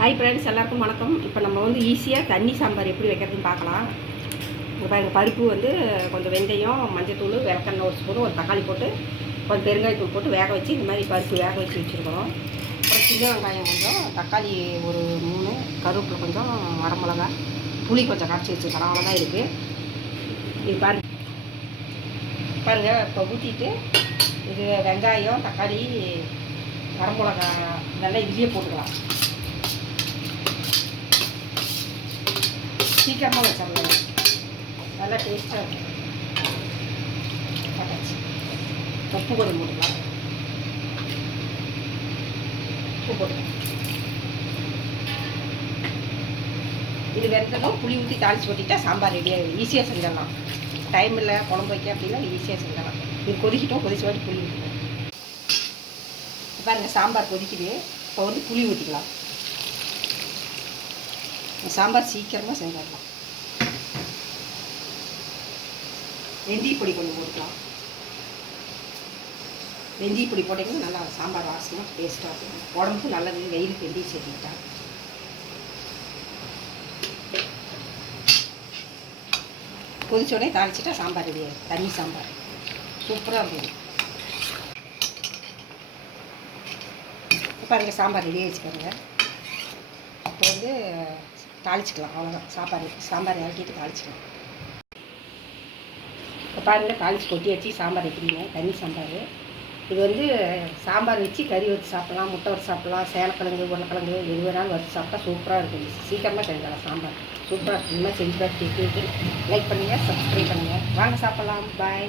Hi friends எல்லாருக்கும் வணக்கம். இப்போ நம்ம வந்து ஈஸியாக தண்ணி சாம்பார் எப்படி வைக்கிறதுன்னு பார்க்கலாம். இப்போ எங்கள் பருப்பு வந்து கொஞ்சம் வெந்தயம் மஞ்சத்தூள் விளக்கெண்ணெய் ஒரு ஸ்பூன் ஒரு தக்காளி போட்டு கொஞ்சம் பெருங்காயத்தூள் போட்டு வேக வச்சு இந்த மாதிரி பருப்பு வேக வச்சு வச்சுருக்கோம் அப்புறம் சின்ன வெங்காயம் கொஞ்சம் தக்காளி ஒரு மூணு கருவேப்பிலை கொஞ்சம் வரமிளகா புளி கொஞ்சம் கரைச்சி வச்சுருக்கோம் அவ்வளோதான் இருக்குது இது பாருங்க. பாருங்கள் இப்போ ஊற்றிட்டு இது வெங்காயம் தக்காளி வரமிளகா நல்லா இதுலேயே போட்டுக்கலாம். சீக்கிரமாக வச்சிடலாம் நல்லா டேஸ்ட்டாக இருக்கும் உப்பு கொஞ்சம் போட்டுக்கலாம் உப்பு போட்டுக்கலாம் இது வெந்ததும் புளி ஊற்றி தாளிச்சு போட்டிட்டா சாம்பார் ரெடியாக ஈஸியாக செஞ்சிடலாம் டைம் இல்லை குழம்பு வைக்க அப்படின்னா ஈஸியாக செஞ்சிடலாம் இது கொதிக்கிட்டோம் கொதிச்ச வாட்டி புளி ஊற்றிக்கலாம் பாருங்கள் சாம்பார் கொதிக்குது இப்போ வந்து புளி ஊற்றிக்கலாம் சாம்பார் சீக்கிரமாக செஞ்சிடலாம். வெந்தய பொடி கொஞ்சம் போட்டுக்கலாம். வெந்தய பொடி போட்டிங்கன்னா நல்லா சாம்பார் வாசனை டேஸ்ட்டாக இருக்கும். உடம்புக்கு நல்லது வெயிலுக்கு வெந்தயம் சேர்த்துக்கிட்டா. கொதிச்சோடனே தாளிச்சிட்டா சாம்பார் ரெடி ஆயிடும் தண்ணி சாம்பார். சூப்பராக இருக்கும் பாருங்கள் சாம்பார் ரெடி வச்சுக்கோங்க இப்போ வந்து தாளிச்சிக்கலாம் அவ்வளோதான் சாப்பாடு சாம்பார் இறக்கிட்டு தாளிச்சிக்கலாம். இப்போ பாருங்கள் தாளிச்சு கொட்டி வச்சு சாம்பார் வைக்கிறீங்க தண்ணி சாம்பார். இது வந்து சாம்பார் வச்சு கறி வச்சு சாப்பிட்லாம் முட்டை வச்சு சாப்பிட்லாம் சேலக்கிழங்கு உருளைக்கிழங்கு எது வேணாலும் வச்சு சாப்பிட்டா சூப்பராக இருக்கும். சீக்கிரமாக செஞ்சிடலாம் சாம்பார்? சூப்பராக இருக்கும். செஞ்சு பார்த்து லைக் பண்ணுங்கள் சப்ஸ்கிரைப் பண்ணுங்கள் வாங்க சாப்பிட்லாம். பாய்